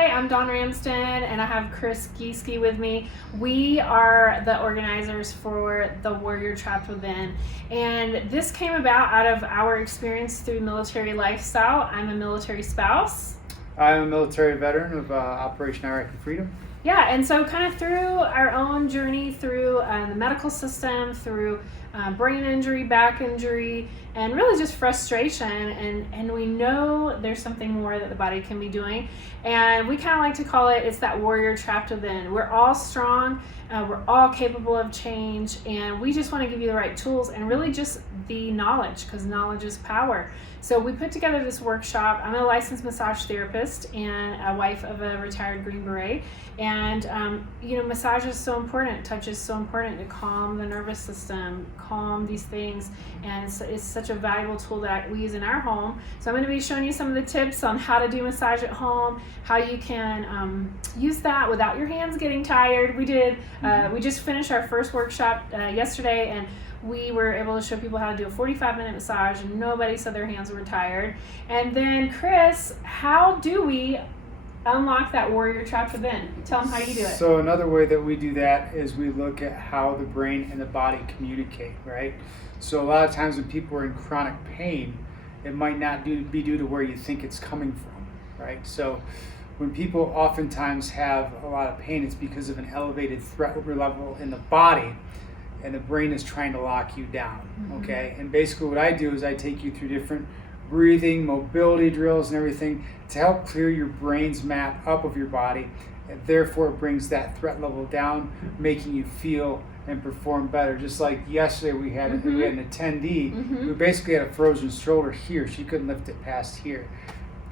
Hi, I'm Dawn Ramsden, and I have Kris Gieske with me. We are the organizers for the Warrior Trapped Within, and this came about out of our experience through military lifestyle. I'm a military spouse. I'm a military veteran of Operation Iraqi Freedom. Yeah, and so kind of through our own journey through the medical system, through brain injury, back injury, and really just frustration, and we know there's something more that the body can be doing, and we kind of like to call it's that warrior trapped within. We're all strong, we're all capable of change, and we just want to give you the right tools and really just the knowledge, because knowledge is power. So we put together this workshop. I'm a licensed massage therapist and a wife of a retired Green Beret. And, massage is so important. Touch is so important to calm the nervous system, calm these things. And it's such a valuable tool that we use in our home. So I'm going to be showing you some of the tips on how to do massage at home, how you can use that without your hands getting tired. We just finished our first workshop yesterday, and we were able to show people how to do a 45-minute massage, and nobody said their hands were tired. And then, Kris, how do we unlock that warrior trapped within? Tell them how you do it. So another way that we do that is we look at how the brain and the body communicate, right? So a lot of times when people are in chronic pain, it might not be due to where you think it's coming from, right? So when people oftentimes have a lot of pain, it's because of an elevated threat level in the body, and the brain is trying to lock you down, okay? And basically what I do is I take you through different breathing, mobility drills and everything to help clear your brain's map up of your body, and therefore it brings that threat level down, making you feel and perform better. Just like yesterday we had an attendee who basically had a frozen shoulder here. She couldn't lift it past here.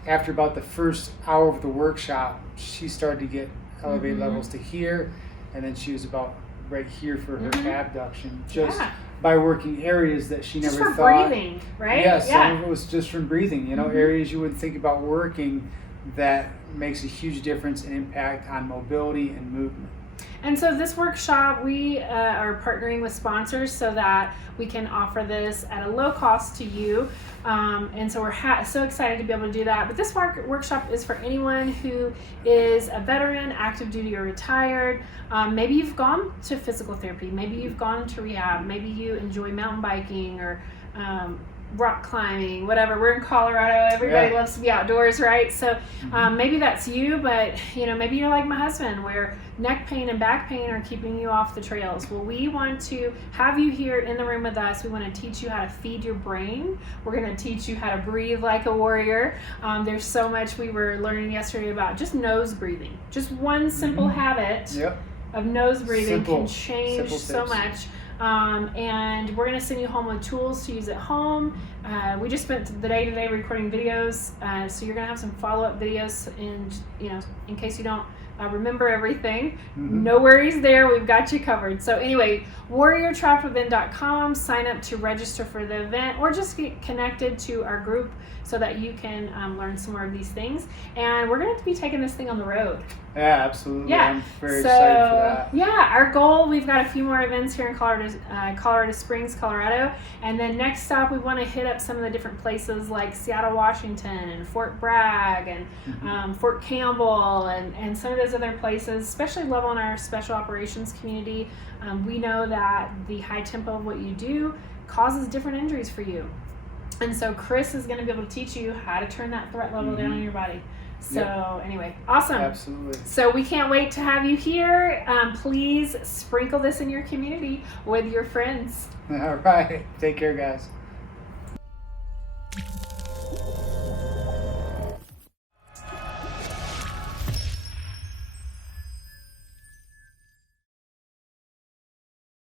After about the first hour of the workshop, she started to get elevated levels to here, and then she was about right here for her abduction, just by working areas that she just never for thought. Breathing, right? Yeah, some of it was just from breathing. Areas you wouldn't think about working that makes a huge difference and impact on mobility and movement. And so this workshop, we are partnering with sponsors so that we can offer this at a low cost to you. And so we're so excited to be able to do that. But this workshop is for anyone who is a veteran, active duty, or retired. Maybe you've gone to physical therapy. Maybe you've gone to rehab. Maybe you enjoy mountain biking or rock climbing, whatever. We're in Colorado. Everybody loves to be outdoors, right? So maybe that's you, but maybe you're like my husband, where neck pain and back pain are keeping you off the trails. Well, we want to have you here in the room with us. We want to teach you how to feed your brain. We're going to teach you how to breathe like a warrior. There's so much we were learning yesterday about just nose breathing. Just one simple habit of nose breathing can change so much. And we're going to send you home with tools to use at home. We just spent the day today recording videos, so you're going to have some follow-up videos in case you don't remember everything. No worries there, we've got you covered. So anyway, warriortrappedwithin.com, sign up to register for the event, or just get connected to our group so that you can learn some more of these things. And we're going to be taking this thing on the road. Yeah, absolutely. I'm very excited for that. Yeah, our goal, we've got a few more events here in Colorado Springs, Colorado. And then next stop, we want to hit up some of the different places like Seattle, Washington, and Fort Bragg, and Fort Campbell, and some of those other places, especially love on our special operations community. We know that the high tempo of what you do causes different injuries for you. And so Kris is going to be able to teach you how to turn that threat level down in your body. So anyway, awesome. Absolutely. So we can't wait to have you here. Please sprinkle this in your community with your friends. All right. Take care, guys.